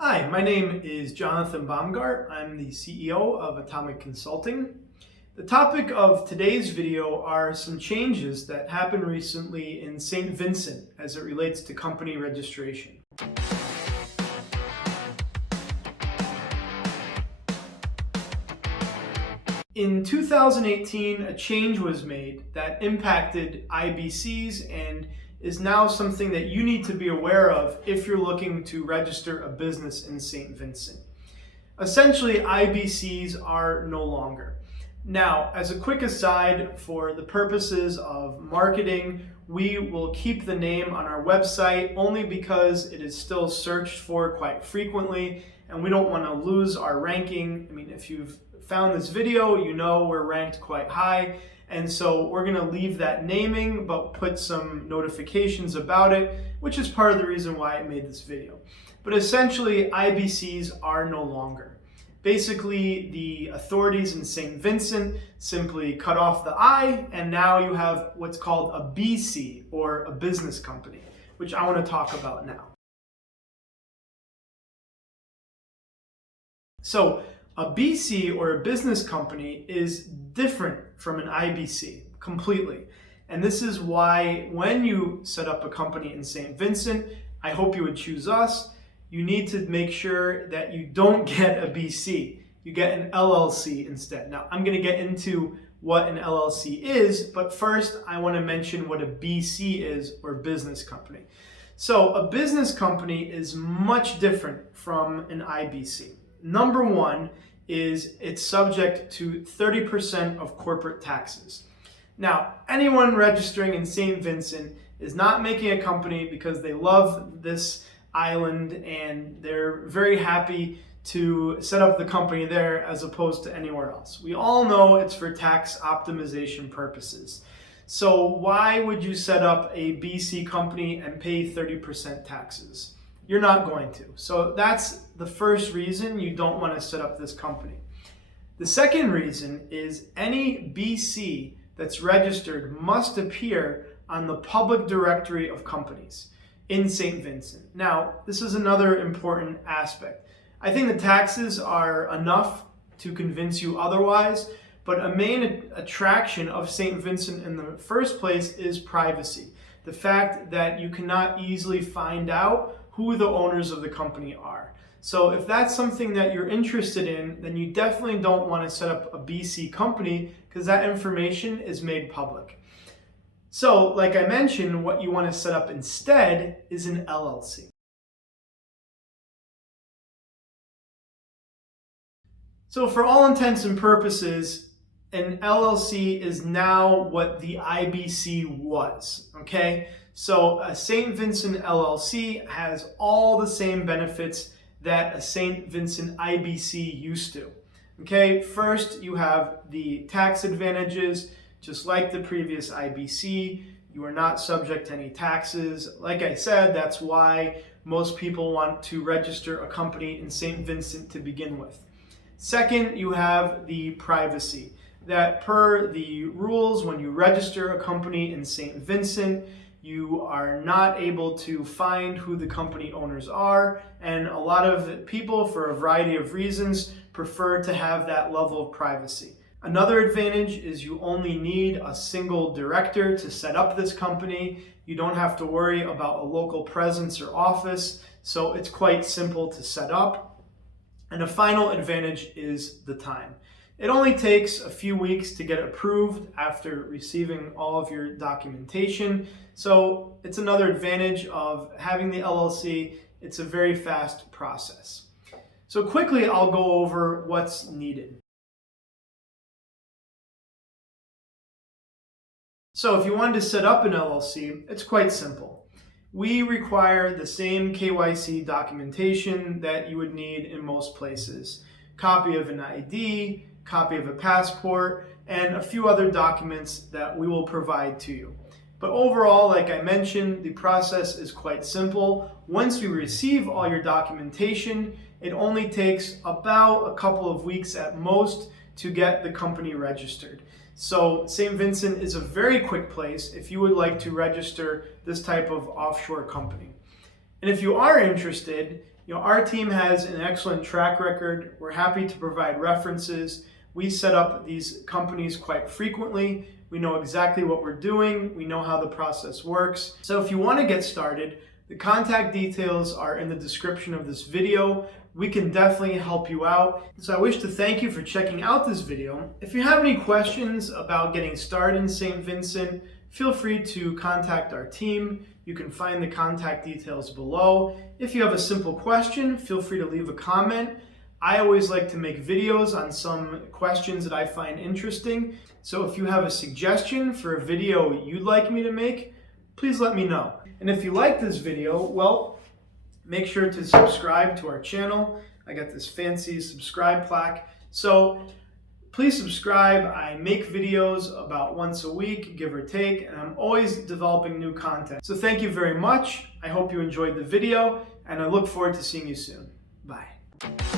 Hi, my name is Jonathan Baumgart. I'm the CEO of Atomic Consulting. The topic of today's video are some changes that happened recently in St. Vincent as it relates to company registration. In 2018, a change was made that impacted IBCs and is now something that you need to be aware of if you're looking to register a business in St. Vincent. Essentially, IBCs are no longer. Now, as a quick aside, for the purposes of marketing, we will keep the name on our website only because it is still searched for quite frequently and we don't want to lose our ranking. I mean, if you've found this video, you know we're ranked quite high, and so we're going to leave that naming but put some notifications about it, which is part of the reason why I made this video. But essentially, IBCs are no longer. Basically, the authorities in St. Vincent simply cut off the I, and now you have what's called a BC, or a business company, which I want to talk about now. So, a BC, or a business company, is different from an IBC completely. And this is why when you set up a company in St. Vincent, I hope you would choose us. You need to make sure that you don't get a BC. You get an LLC instead. Now, I'm going to get into what an LLC is, but first I want to mention what a BC is, or business company. So a business company is much different from an IBC. Number one is it's subject to 30% of corporate taxes. Now, anyone registering in St. Vincent is not making a company because they love this island and they're very happy to set up the company there as opposed to anywhere else. We all know it's for tax optimization purposes. So why would you set up a BC company and pay 30% taxes? You're not going to. So that's the first reason you don't want to set up this company. The second reason is any BC that's registered must appear on the public directory of companies in St. Vincent. Now, this is another important aspect. I think the taxes are enough to convince you otherwise, but a main attraction of St. Vincent in the first place is privacy. The fact that you cannot easily find out who the owners of the company are. So if that's something that you're interested in, then you definitely don't want to set up a BC company because that information is made public. So like I mentioned, what you want to set up instead is an LLC. So for all intents and purposes, an LLC is now what the IBC was, okay? So a St. Vincent LLC has all the same benefits that a St. Vincent IBC used to. Okay, first you have the tax advantages, just like the previous IBC. You are not subject to any taxes. Like I said, that's why most people want to register a company in St. Vincent to begin with. Second, you have the privacy. That per the rules, when you register a company in St. Vincent, you are not able to find who the company owners are, and a lot of people, for a variety of reasons, prefer to have that level of privacy. Another advantage is you only need a single director to set up this company. You don't have to worry about a local presence or office, so it's quite simple to set up. And a final advantage is the time. It only takes a few weeks to get approved after receiving all of your documentation. So it's another advantage of having the LLC. It's a very fast process. So quickly, I'll go over what's needed. So if you wanted to set up an LLC, it's quite simple. We require the same KYC documentation that you would need in most places. Copy of an ID, copy of a passport, and a few other documents that we will provide to you. But overall, like I mentioned, the process is quite simple. Once we receive all your documentation, it only takes about a couple of weeks at most to get the company registered. So St. Vincent is a very quick place if you would like to register this type of offshore company. And if you are interested Our team has an excellent track record. We're happy to provide references. We set up these companies quite frequently. We know exactly what we're doing. We know how the process works. So if you want to get started, the contact details are in the description of this video. We can definitely help you out. So I wish to thank you for checking out this video. If you have any questions about getting started in St. Vincent, feel free to contact our team. You can find the contact details below. If you have a simple question, feel free to leave a comment. I always like to make videos on some questions that I find interesting. So if you have a suggestion for a video you'd like me to make, please let me know. And if you like this video, well, make sure to subscribe to our channel. I got this fancy subscribe plaque. So please subscribe. I make videos about once a week, give or take, and I'm always developing new content. So thank you very much. I hope you enjoyed the video, and I look forward to seeing you soon. Bye.